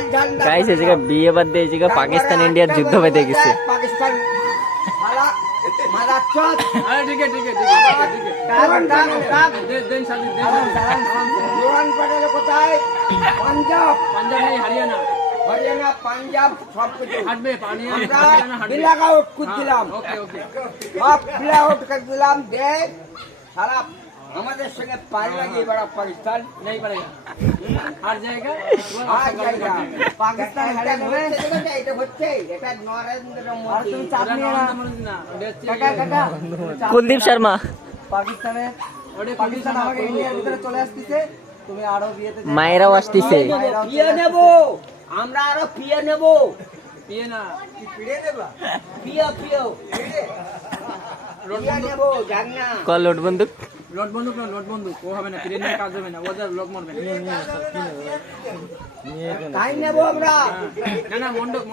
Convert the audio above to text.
guys ये जगह BA बाद दे जगह पाकिस्तान इंडिया युद्ध बेঁধে গেছে पाकिस्तान माला माला चौथ अरे ठीक है देन शादी জোরান পড়ে কোথায় পাঞ্জাব पंजाब नहीं हरियाणा হরিয়ানা পাঞ্জাব সব কিছু हटबे हरियाणा আমরা हटबे বিলাগ আউট করে দিলাম ओके ओके সব বিলাগ আউট করে দিলাম দে সারা আমাদের সঙ্গে পাল্লা লাগিয়ে বড় পাকিস্তান नहीं पड़ेगा हार जाएगा আর জায়গা পাকিস্তান হেরে যাবে এটা হচ্ছে এটা নরেন্দ্র মোদি তুমি চাপ নিয়ে ना কাকা কাকা কুলদীপ শর্মা পাকিস্তানের পাকিস্তান আমাকে ইন্ডিয়ার ভিতরে চলে আসছে তুমি আরো বিয়েতে মায়েরাও আসতেছে পিয়ে নেব আমরা আরো পিয়ে নেব पिए ना পিয়ে পিয়ে পিয়ে নেব জান না কল লোড বন্দুক लोट बंदूक वो হবে না প্লেন में কাজ হবে না ওদের লোক মরবে তাই নেব আমরা না মন্ডক